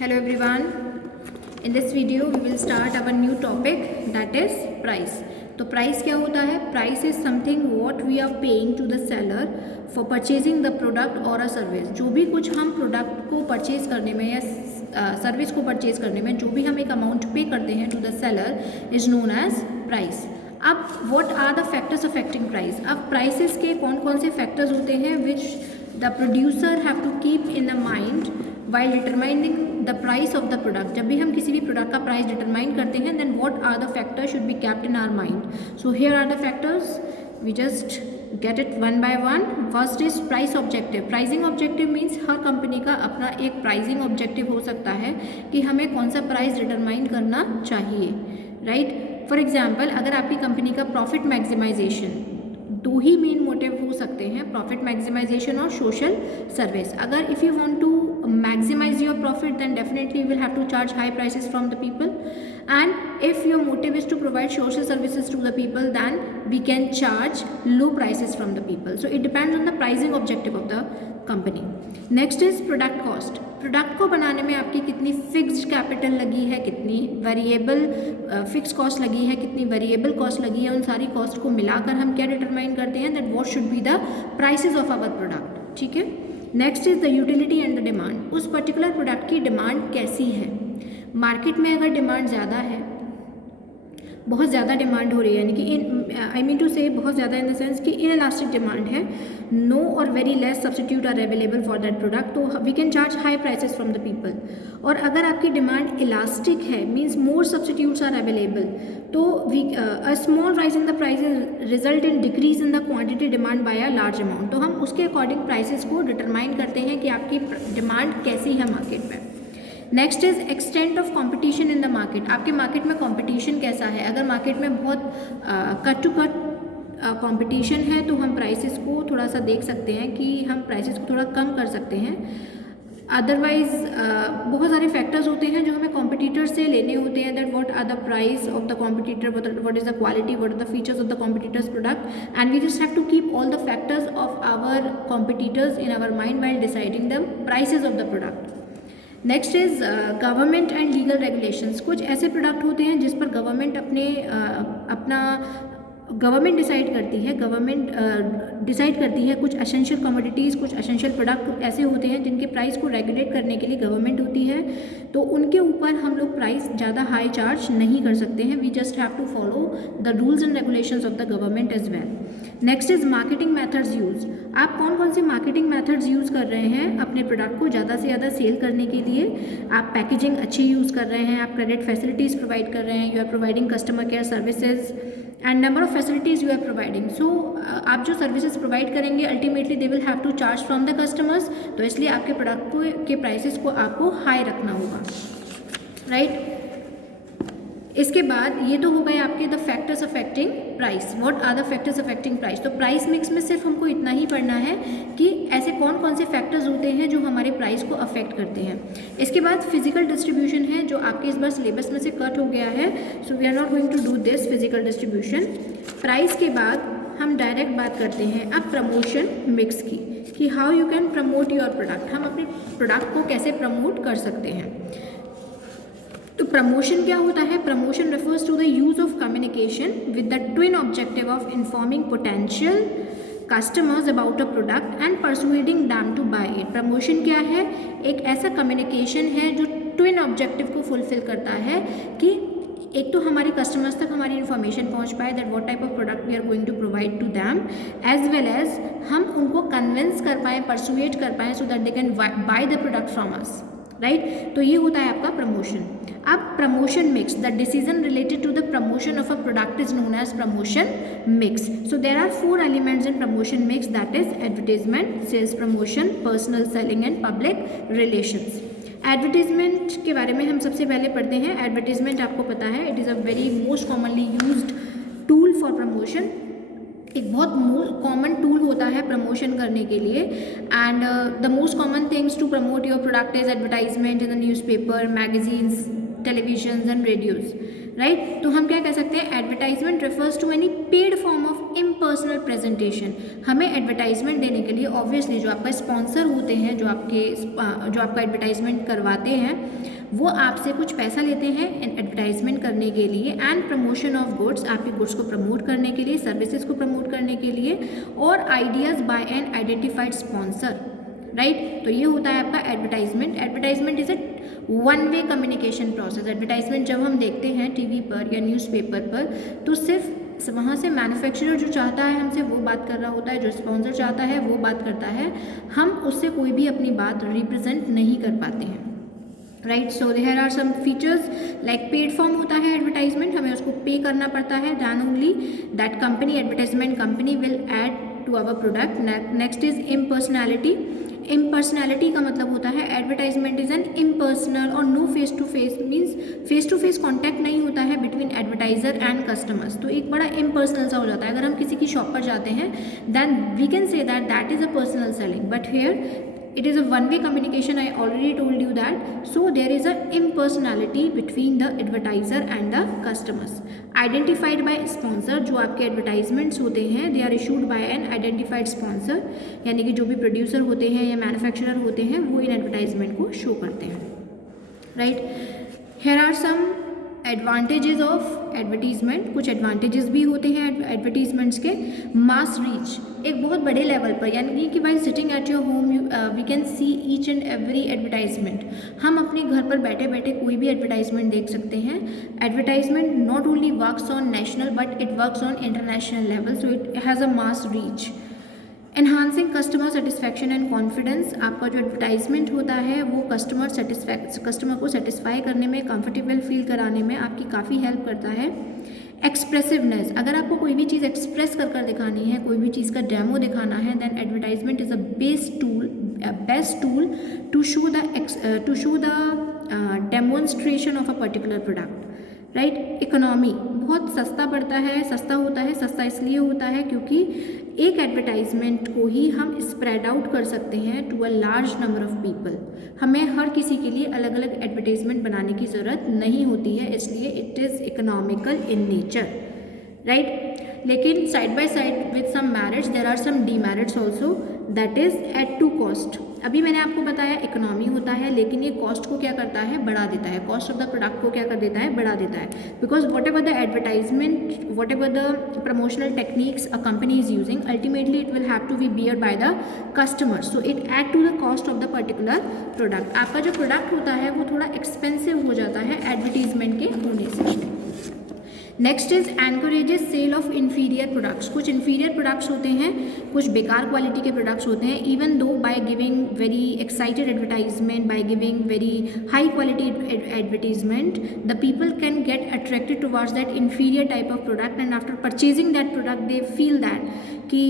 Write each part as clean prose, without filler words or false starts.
Hello everyone. In this video we will start our new topic that is price. तो price क्या होता है? Price is something what we are paying to the seller for purchasing the product or a service. जो भी कुछ हम product को purchase करने में या सर्विस को परचेज करने में जो भी हम एक अमाउंट पे करते हैं to the seller is known as price. अब what are the factors affecting price? अब प्राइसेस के कौन कौन से फैक्टर्स होते हैं which the producer have to keep in the mind while determining the price of the product. जब भी हम किसी भी प्रोडक्ट का प्राइस डिटरमाइन करते हैं then what are the factors should be kept in our mind. So here are the factors. We just get it one by one. First is price objective. Pricing objective means her company का अपना एक pricing objective हो सकता है कि हमें कौन सा प्राइस डिटरमाइन करना चाहिए, राइट. फॉर एग्जाम्पल अगर आपकी कंपनी का प्रॉफिट मैक्सिमाइजेशन, दो ही मेन मोटिव हो सकते हैं, प्रॉफिट मैक्सिमाइजेशन और सोशल सर्विस. अगर if you want to maximize your profit then definitely you will have to charge high prices from the people, and if your motive is to provide social services to the people then we can charge low prices from the people. So it depends on the pricing objective of the company. Next is product cost. Product को बनाने में आपकी कितनी fixed capital लगी है, कितनी variable fix cost लगी है, कितनी वेरिएबल कॉस्ट लगी है, उन सारी कॉस्ट को मिलाकर हम क्या डिटरमाइन करते हैं that what should be the prices of our product. ठीक है. Next is the utility and the demand. उस पर्टिकुलर प्रोडक्ट की डिमांड कैसी है. मार्केट में अगर डिमांड ज़्यादा है, बहुत ज़्यादा डिमांड हो रही है, यानी कि आई मीन टू से बहुत ज़्यादा इन द सेंस कि इनइलास्टिक डिमांड है, no or very less substitute are available for that product, तो we can charge high prices from the people. और अगर आपकी डिमांड इलास्टिक है means more substitutes are available, तो we a small rise in the prices result in decrease in the quantity demand by a large amount. तो हम उसके according prices को determine करते हैं कि आपकी डिमांड कैसी है मार्केट में. Next is extent of competition in the market. आपके मार्केट में कंपटीशन कैसा है. अगर मार्केट में बहुत कट टू कट कंपटीशन है तो हम प्राइसेस को थोड़ा सा देख सकते हैं कि हम प्राइसेस को थोड़ा कम कर सकते हैं. अदरवाइज बहुत सारे फैक्टर्स होते हैं जो हमें कॉम्पिटिटर से लेने होते हैं that what are the price of the competitor, what is the quality, what are the features of the competitors product, and we just have to keep all the factors of our competitors in our mind while deciding the prices of the product. Next is government and legal regulations. कुछ ऐसे product होते हैं जिस पर government अपना government decide करती है कुछ एसेंशियल कमोडिटीज़, कुछ एसेंशियल प्रोडक्ट ऐसे होते हैं जिनके प्राइस को रेगुलेट करने के लिए गवर्नमेंट होती है, तो उनके ऊपर हम लोग प्राइस ज़्यादा हाई चार्ज नहीं कर सकते हैं. We just have to follow the rules and regulations of the government as well. Next is marketing methods use. आप कौन कौन से मार्केटिंग मेथड्स यूज़ कर रहे हैं अपने प्रोडक्ट को ज़्यादा से ज़्यादा सेल करने के लिए. आप पैकेजिंग अच्छी यूज़ कर रहे हैं, आप क्रेडिट फैसिलिटीज़ प्रोवाइड कर रहे हैं, you are providing customer care services and number of facilities you are providing. So आप जो सर्विसेज प्रोवाइड करेंगे ultimately they will have to charge from the customers, तो इसलिए आपके प्रोडक्ट के प्राइसेस को आपको हाई रखना होगा, राइट. इसके बाद ये तो हो गए आपके the factors affecting price. What are the factors affecting price. तो प्राइस मिक्स में सिर्फ हमको इतना ही पढ़ना है कि ऐसे कौन कौन से फैक्टर्स होते हैं जो हमारे प्राइस को अफेक्ट करते हैं. इसके बाद फिजिकल डिस्ट्रीब्यूशन है जो आपके इस बार सिलेबस में से कट हो गया है, so we are not going to do this physical distribution. Price के बाद हम डायरेक्ट बात करते हैं अब प्रमोशन मिक्स की, कि how you can promote your product. हम अपने प्रोडक्ट को कैसे प्रमोट कर सकते हैं. तो प्रमोशन क्या होता है. Promotion refers to the use of communication with the twin objective of informing potential customers about a product and persuading them to buy it. Promotion क्या है. एक ऐसा कम्युनिकेशन है जो ट्विन ऑब्जेक्टिव को फुलफिल करता है कि एक तो हमारे कस्टमर्स तक हमारी इन्फॉर्मेशन पहुंच पाए that what type of product we are going to provide to them, as well as हम उनको कन्विंस कर पाएँ, परसुएट कर पाएँ so that they can buy the product from us, right. तो ये होता है आपका प्रमोशन. अब promotion mix, the decision related to the promotion of a product is known as promotion mix. So there are 4 elements in promotion mix that is advertisement, sales promotion, personal selling and public relations. Advertisement के बारे में हम सबसे पहले पढ़ते हैं. Advertisement आपको पता है it is a very most commonly used tool for promotion. एक बहुत कॉमन टूल होता है प्रमोशन करने के लिए, and the most common things to promote your product is advertisement in the newspaper, magazines, televisions and radios, right. तो हम क्या कह सकते हैं, advertisement refers to any paid form of impersonal presentation. हमें एडवर्टाइजमेंट देने के लिए ऑब्वियसली जो आपका स्पॉन्सर होते हैं, जो आपका एडवर्टाइजमेंट करवाते हैं, वो आपसे कुछ पैसा लेते हैं एडवर्टाइजमेंट करने के लिए एंड प्रमोशन ऑफ गुड्स, आपके गुड्स को प्रमोट करने के लिए, सर्विसेज को प्रमोट करने के लिए, और ideas by an identified sponsor, right. तो ये होता है आपका advertisement. Advertisement is a one way communication process. Advertisement जब हम देखते हैं टीवी पर या न्यूज़पेपर पर, तो सिर्फ वहाँ से मैन्युफैक्चरर जो चाहता है हमसे वो बात कर रहा होता है, जो स्पॉन्सर चाहता है वो बात करता है, हम उससे कोई भी अपनी बात रिप्रेजेंट नहीं कर पाते हैं, right. So there are some features like paid form होता है एडवर्टाइजमेंट, हमें उसको पे करना पड़ता है, then only that company, advertisement company will add to our product. Next is impersonality. Impersonality का मतलब होता है एडवर्टाइजमेंट इज एन इम्पर्सनल और no face to face, means face to face contact नहीं होता है बिटवीन एडवर्टाइजर एंड कस्टमर्स, तो एक बड़ा इम्पर्सनल सा हो जाता है। अगर हम किसी की शॉप पर जाते हैं then we can say that is a personal selling, but here it is a one way communication, I already told you that. So there is a impersonality between the advertiser and the customers. Identified by sponsor, जो आपके advertisements होते हैं they are issued by an identified sponsor, यानी कि जो भी producer होते हैं या मैन्युफैक्चरर होते हैं वो इन एडवर्टाइजमेंट को शो करते हैं, right. here are some advantages of advertisement. कुछ एडवांटेजेस भी होते हैं एडवर्टीजमेंट्स के। मास रीच, एक बहुत बड़े लेवल पर, यानी कि while sitting at your home we can see each and every advertisement. हम अपने घर पर बैठे बैठे कोई भी एडवर्टाइजमेंट देख सकते हैं। Advertisement not only works on national but it works on international level, so it has a mass reach. Enhancing customer satisfaction and confidence, आपका जो एडवर्टाइजमेंट होता है वो कस्टमर को सेटिस्फाई करने में, कंफर्टेबल फील कराने में आपकी काफ़ी हेल्प करता है। एक्सप्रेसिवनेस, अगर आपको कोई भी चीज़ एक्सप्रेस कर कर दिखानी है, कोई भी चीज़ का डेमो दिखाना है, then advertisement is a best tool to show the demonstration of a particular product, right. Economy, बहुत सस्ता पड़ता है, सस्ता होता है। सस्ता इसलिए होता है क्योंकि एक एडवर्टाइजमेंट को ही हम स्प्रेड आउट कर सकते हैं to a large number of people. हमें हर किसी के लिए अलग अलग एडवर्टाइजमेंट बनाने की ज़रूरत नहीं होती है, इसलिए it is economical in nature, right. लेकिन side by side with some merits there are some demerits also, that is at to cost. अभी मैंने आपको बताया इकोनॉमी होता है, लेकिन ये कॉस्ट को क्या करता है, बढ़ा देता है। कॉस्ट ऑफ द प्रोडक्ट को क्या कर देता है, बढ़ा देता है। Because whatever the advertisement, whatever the promotional techniques a company is using, ultimately it will have to be bear by the customer, so it add to the cost of the particular product. आपका जो product होता है वो थोड़ा expensive हो जाता है advertisement के होने से। Next is encourages sale of inferior products. कुछ इन्फीरियर प्रोडक्ट्स होते हैं, कुछ बेकार क्वालिटी के प्रोडक्ट्स होते हैं। Even though by giving very excited advertisement, by giving very high quality advertisement, the people can get attracted towards that inferior type of product and after purchasing that product they feel that कि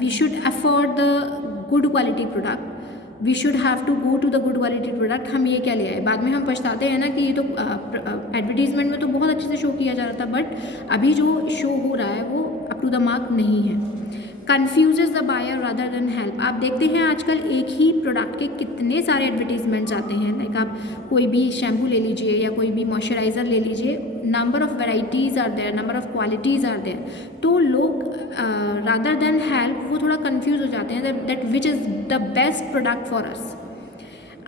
we should afford the good quality product, we should have to go to the good quality product. हम ये क्या ले आए, बाद में हम पछताते हैं ना कि ये तो एडवर्टीजमेंट में तो बहुत अच्छे से शो किया जा रहा था, बट अभी जो शो हो रहा है वो अप टू द मार्क नहीं है। Confuses the buyer rather than help. आप देखते हैं आजकल एक ही प्रोडक्ट के कितने सारे एडवर्टीजमेंट्स आते हैं। लाइक आप कोई भी शैम्पू ले लीजिए या कोई भी मॉइस्चराइज़र ले लीजिए, number of varieties are there, number of qualities are there, तो लोग रादर देन हेल्प वो थोड़ा कन्फ्यूज हो जाते हैं that which is the best product for us.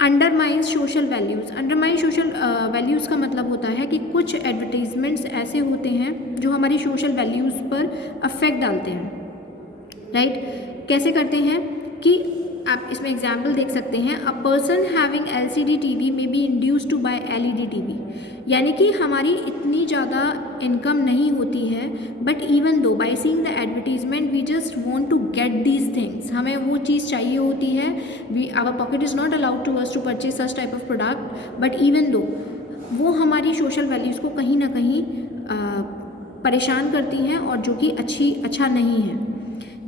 Undermines social values. Undermine social values का मतलब होता है कि कुछ एडवर्टीजमेंट्स ऐसे होते हैं जो हमारी सोशल वैल्यूज़ पर अफेक्ट डालते हैं, राइट। कैसे करते हैं कि आप इसमें एग्जाम्पल देख सकते हैं। A person having LCD TV में be induce to buy LED TV, यानी कि हमारी इतनी ज़्यादा इनकम नहीं होती है, but even though by seeing the advertisement we just want to get these things, हमें वो चीज़ चाहिए होती है। We our pocket is not allowed to us to purchase such type of product, but even though वो हमारी social values को कहीं ना कहीं परेशान करती हैं और जो कि अच्छा नहीं है।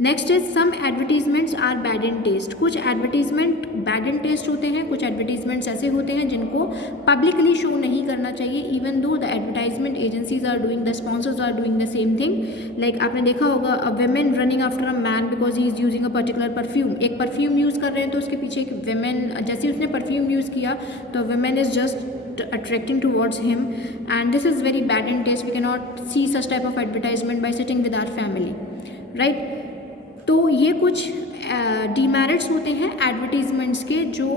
Next is some advertisements are bad in taste. कुछ एडवर्टीजमेंट बैड इन टेस्ट होते हैं, कुछ एडवर्टीजमेंट्स ऐसे होते हैं जिनको पब्लिकली शो नहीं करना चाहिए, even though the advertisement agencies are doing, the sponsors are doing the same thing. Like आपने देखा होगा a women running after a man because he is using a particular perfume. एक परफ्यूम यूज़ कर रहे हैं तो उसके पीछे एक वेमेन, जैसे उसने परफ्यूम यूज़ किया तो women is just attracting towards him, and this is very bad in taste. We cannot see such type of advertisement by sitting with our family, right? तो ये कुछ डीमेरिट्स होते हैं एडवर्टीजमेंट्स के जो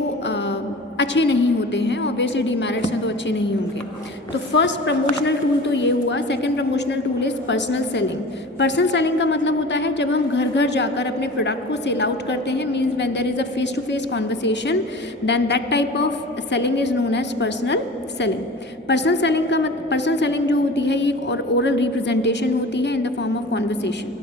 अच्छे नहीं होते हैं। ऑब्वियसली डीमेरिट्स हैं तो अच्छे नहीं होंगे। तो फर्स्ट प्रमोशनल टूल तो ये हुआ। Second promotional tool is personal selling. Personal selling का मतलब होता है जब हम घर घर जाकर अपने प्रोडक्ट को सेल आउट करते हैं, means when there is a face to face conversation, then that type of selling is known as personal selling. Personal selling जो होती है ये एक ओरल रिप्रेजेंटेशन होती है in the form of conversation,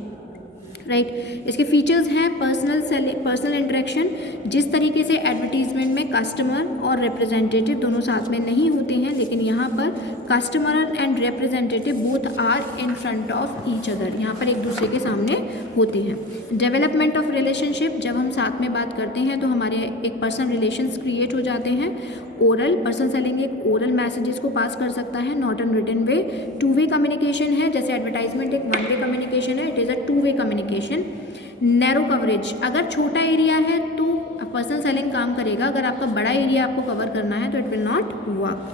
right. इसके फीचर्स हैं पर्सनल इंटरेक्शन। जिस तरीके से एडवर्टीजमेंट में कस्टमर और रिप्रेजेंटेटिव दोनों साथ में नहीं होते हैं, लेकिन यहाँ पर customer and representative both are in front of each other, यहाँ पर एक दूसरे के सामने होते हैं। डेवलपमेंट ऑफ रिलेशनशिप, जब हम साथ में बात करते हैं तो हमारे एक पर्सनल रिलेशंस क्रिएट हो जाते हैं। ओरल, पर्सन सेलिंग एक ओरल मैसेजेस को पास कर सकता है, not in written way. Two way communication है, जैसे एडवर्टाइजमेंट एक वन वे कम्युनिकेशन है, it is a two way communication. Narrow coverage, अगर छोटा एरिया है तो पर्सन सेलिंग काम करेगा, अगर आपका बड़ा एरिया आपको कवर करना है तो it will not work,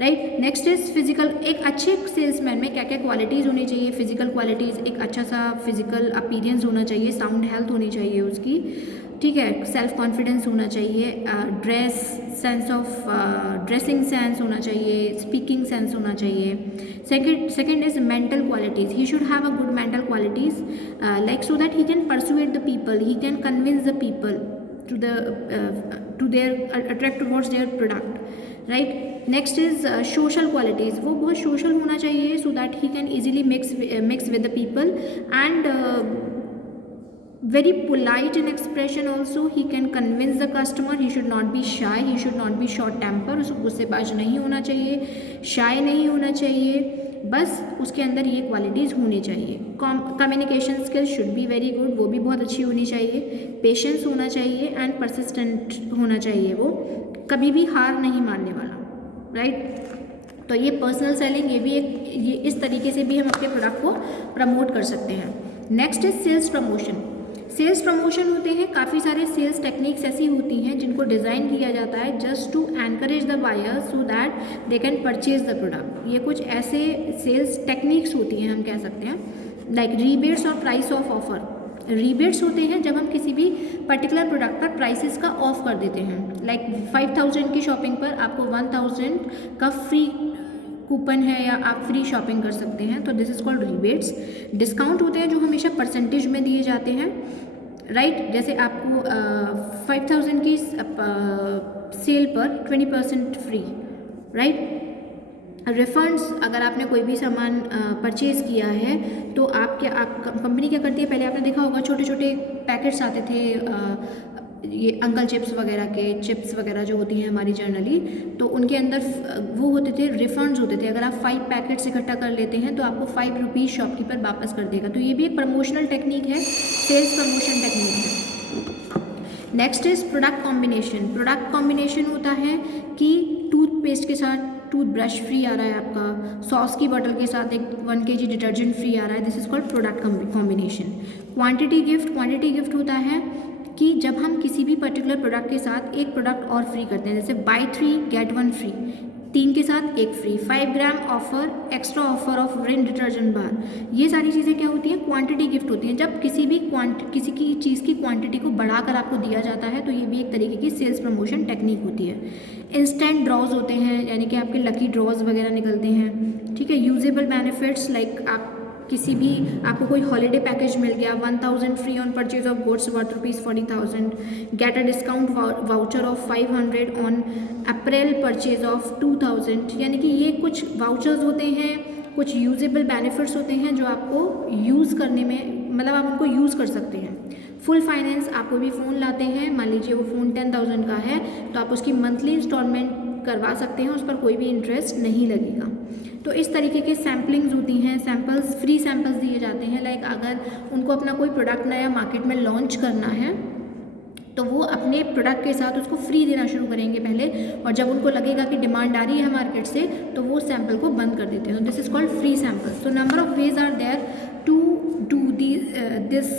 right. Next is physical. एक अच्छे सेल्समैन में क्या क्या क्वालिटीज़ होनी चाहिए? फिजिकल क्वालिटीज़, एक अच्छा सा फिजिकल अपीयरेंस होना चाहिए, साउंड हेल्थ होनी चाहिए उसकी, ठीक है, सेल्फ कॉन्फिडेंस होना चाहिए, dress sense of dressing sense होना चाहिए, स्पीकिंग सेंस होना चाहिए। Second is mental qualities, he should have a good mental qualities like so that he can persuade the people, he can convince the people to their attract towards their product, right. Next is social qualities, वो बहुत social होना चाहिए so that he can easily mix with the people and very polite in expression also, he can convince the customer, he should not be shy, he should not be short temper, उसको गुस्सेबाज नहीं होना चाहिए, shy नहीं होना चाहिए, बस उसके अंदर ये क्वालिटीज़ होनी चाहिए। Communication skills should be very good, वो भी बहुत अच्छी होनी चाहिए। पेशेंस होना चाहिए एंड परसिस्टेंट होना चाहिए, वो कभी भी हार नहीं मानने वाला, राइट। तो ये पर्सनल सेलिंग, ये इस तरीके से भी हम अपने प्रोडक्ट को प्रमोट कर सकते हैं। Next is sales promotion. Sales promotion होते हैं, काफ़ी सारे सेल्स टेक्निक्स ऐसी होती हैं जिनको डिज़ाइन किया जाता है just to encourage the buyer so that they can purchase the product. ये कुछ ऐसे सेल्स टेक्निक्स होती हैं, हम कह सकते हैं, लाइक रीबेट्स और प्राइस ऑफ ऑफर। रीबेट्स होते हैं जब हम किसी भी पर्टिकुलर प्रोडक्ट पर प्राइसेस का ऑफ कर देते हैं, लाइक 5000 की शॉपिंग पर आपको 1000 का फ्री कूपन है या आप फ्री शॉपिंग कर सकते हैं, तो दिस इज़ कॉल्ड रीबेट्स। डिस्काउंट होते हैं जो हमेशा परसेंटेज में दिए जाते हैं, राइट। जैसे आपको 5000 की सेल पर 20% फ्री, राइट। रिफंड्स, अगर आपने कोई भी सामान परचेज़ किया है तो आप कंपनी क्या करती है, पहले आपने देखा होगा छोटे छोटे पैकेट्स आते थे, ये अंकल चिप्स वगैरह के, चिप्स वगैरह जो होती हैं हमारी जनरली, तो उनके अंदर वो होते थे, रिफंड्स होते थे। अगर आप 5 पैकेट्स इकट्ठा कर लेते हैं तो आपको 5 रुपीज़ शॉपकीपर वापस कर देगा। तो ये भी एक प्रमोशनल टेक्निक है, सेल्स प्रमोशन टेक्निक है। Next is product combination. Product combination होता है कि टूथपेस्ट के साथ टूथब्रश फ्री आ रहा है आपका, सॉस की बॉटल के साथ एक 1 kg डिटर्जेंट फ्री आ रहा है, this is called product combination. Quantity gift होता है कि जब हम किसी भी पर्टिकुलर प्रोडक्ट के साथ एक प्रोडक्ट और फ्री करते हैं, जैसे बाय 3 गेट 1 फ्री, 3 के साथ 1 free, 5 gram offer, extra offer of Rin detergent bar, ये सारी चीज़ें क्या होती हैं, क्वांटिटी गिफ्ट होती हैं। जब किसी की चीज़ की क्वांटिटी को बढ़ाकर आपको दिया जाता है तो ये भी एक तरीके की सेल्स प्रमोशन टेक्निक होती है। इंस्टेंट ड्रॉज होते हैं, यानी कि आपके लकी ड्रॉज वगैरह निकलते हैं, ठीक है। यूजेबल बेनिफिट्स, लाइक आपको कोई हॉलीडे पैकेज मिल गया, 1000 free on purchase of goods worth ₹40,000, get a discount voucher of 500 on April purchase of 2000, यानी कि ये कुछ वाउचर्स होते हैं, कुछ यूजेबल बेनिफिट्स होते हैं जो आपको यूज़ करने में, मतलब आप उनको यूज़ कर सकते हैं। फुल फाइनेंस, आप कोई भी फ़ोन लाते हैं, मान लीजिए वो फ़ोन 10,000 का है तो आप उसकी मंथली इंस्टॉलमेंट करवा सकते हैं, उस पर कोई भी इंटरेस्ट नहीं लगेगा। तो इस तरीके के सैम्पलिंग्स होती हैं, सैम्पल्स, फ्री सैम्पल्स दिए जाते हैं। लाइक अगर उनको अपना कोई प्रोडक्ट नया मार्केट में लॉन्च करना है तो वो अपने प्रोडक्ट के साथ उसको फ्री देना शुरू करेंगे पहले, और जब उनको लगेगा कि डिमांड आ रही है मार्केट से तो वो सैम्पल को बंद कर देते हैं। This is called free samples. तो number of ways are there to do this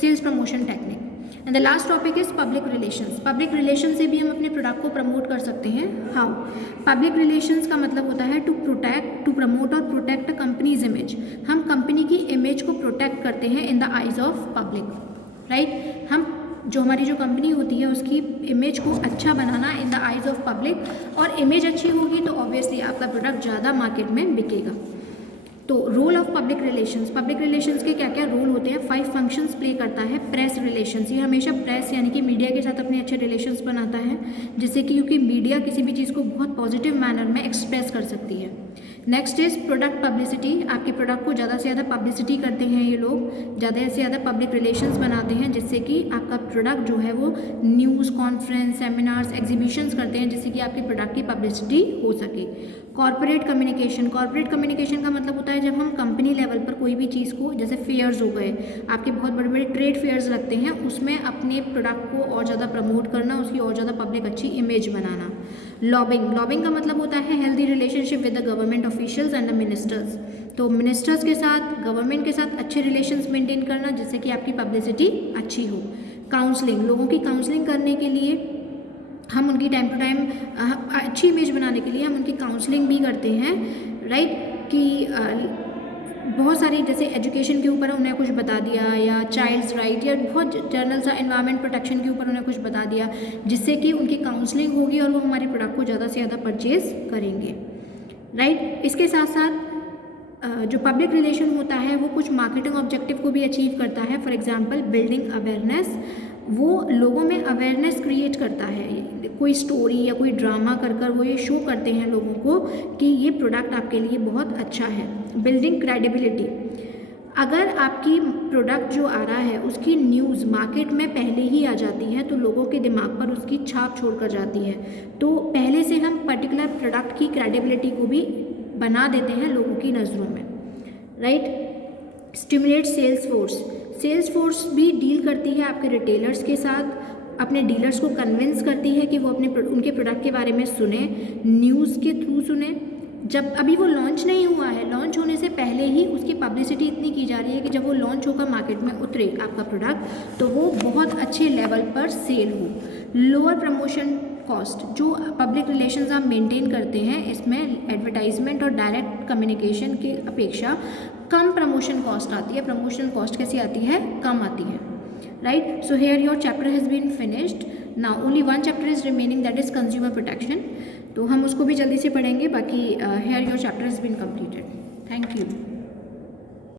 sales promotion technique. And the last topic is public relations. Public relation से भी हम अपने प्रोडक्ट को प्रमोट कर सकते हैं। हाउ? पब्लिक रिलेशंस का मतलब होता है टू प्रोटेक्ट, टू प्रमोट और प्रोटेक्ट अ कंपनीज इमेज। हम कंपनी की इमेज को प्रोटेक्ट करते हैं इन the eyes of public, right. हम जो हमारी जो कंपनी होती है उसकी इमेज को अच्छा बनाना in the eyes of public, और इमेज अच्छी होगी तो ऑब्वियसली आपका प्रोडक्ट ज़्यादा मार्केट में बिकेगा। तो role of public relations, public relations के क्या क्या रोल होते हैं? 5 फंक्शंस प्ले करता है। प्रेस रिलेशंस, ये हमेशा प्रेस यानी कि मीडिया के साथ अपने अच्छे रिलेशंस बनाता है, जिससे कि क्योंकि मीडिया किसी भी चीज़ को बहुत पॉजिटिव मैनर में एक्सप्रेस कर सकती है। नेक्स्ट इज प्रोडक्ट पब्लिसिटी, आपके प्रोडक्ट को ज़्यादा से ज़्यादा पब्लिसिटी करते हैं ये लोग, ज़्यादा से ज़्यादा पब्लिक रिलेशंस बनाते हैं, जिससे कि आपका प्रोडक्ट जो है वो न्यूज़, कॉन्फ्रेंस, सेमिनार्स, एग्जीबिशंस करते हैं, जिससे कि आपके प्रोडक्ट की पब्लिसिटी हो सके। कॉर्पोरेट कम्युनिकेशन, कॉर्पोरेट कम्युनिकेशन का मतलब होता है जब हम कंपनी लेवल पर कोई भी चीज़ को, जैसे फेयर्स हो गए, आपके बहुत बड़े बड़े ट्रेड फेयर्स लगते हैं, उसमें अपने प्रोडक्ट को और ज़्यादा प्रमोट करना, उसकी और ज़्यादा पब्लिक अच्छी इमेज बनाना। लॉबिंग, लॉबिंग का मतलब होता है healthy relationship with the government officials and the ministers. तो मिनिस्टर्स के साथ, गवर्नमेंट के साथ अच्छे रिलेशंस मेंटेन करना, जिससे कि आपकी पब्लिसिटी अच्छी हो। काउंसलिंग, लोगों की काउंसलिंग करने के लिए हम उनकी टाइम टू टाइम अच्छी इमेज बनाने के लिए हम उनकी काउंसलिंग भी करते हैं, राइट। कि बहुत सारी जैसे एजुकेशन के ऊपर उन्हें कुछ बता दिया, या चाइल्ड्स राइट, या बहुत जर्नल सा एनवायरनमेंट प्रोटेक्शन के ऊपर उन्हें कुछ बता दिया, जिससे कि उनकी काउंसलिंग होगी और वो हमारे प्रोडक्ट को ज़्यादा से ज़्यादा परचेज करेंगे, राइट। इसके साथ साथ जो पब्लिक रिलेशन होता है वो कुछ मार्केटिंग ऑब्जेक्टिव को भी अचीव करता है। फॉर एग्जांपल बिल्डिंग अवेयरनेस, वो लोगों में अवेयरनेस क्रिएट करता है। कोई स्टोरी या कोई ड्रामा कर कर वो ये शो करते हैं लोगों को कि ये प्रोडक्ट आपके लिए बहुत अच्छा है। बिल्डिंग क्रेडिबिलिटी, अगर आपकी प्रोडक्ट जो आ रहा है उसकी न्यूज़ मार्केट में पहले ही आ जाती है तो लोगों के दिमाग पर उसकी छाप छोड़ कर जाती है, तो पहले से हम पर्टिकुलर प्रोडक्ट की क्रेडिबिलिटी को भी बना देते हैं लोगों की नज़रों में, right. Stimulate sales force, sales force भी डील करती है आपके रिटेलर्स के साथ, अपने डीलर्स को कन्विंस करती है कि वो उनके प्रोडक्ट के बारे में सुने, न्यूज़ के थ्रू सुने। जब अभी वो लॉन्च नहीं हुआ है, लॉन्च होने से पहले ही उसकी पब्लिसिटी इतनी की जा रही है कि जब वो लॉन्च होकर मार्केट में उतरे आपका प्रोडक्ट तो वो बहुत अच्छे लेवल पर सेल हो। लोअर प्रमोशन कॉस्ट, जो पब्लिक रिलेशंस आप मेंटेन करते हैं इसमें एडवर्टाइजमेंट और डायरेक्ट कम्युनिकेशन की अपेक्षा कम प्रमोशन कॉस्ट आती है। प्रमोशन कॉस्ट कैसी आती है? कम आती है, right. So here your chapter has been finished, now only 1 chapter is remaining, that is consumer protection. तो हम उसको भी जल्दी से पढ़ेंगे, बाकी here your chapter has been completed. Thank you.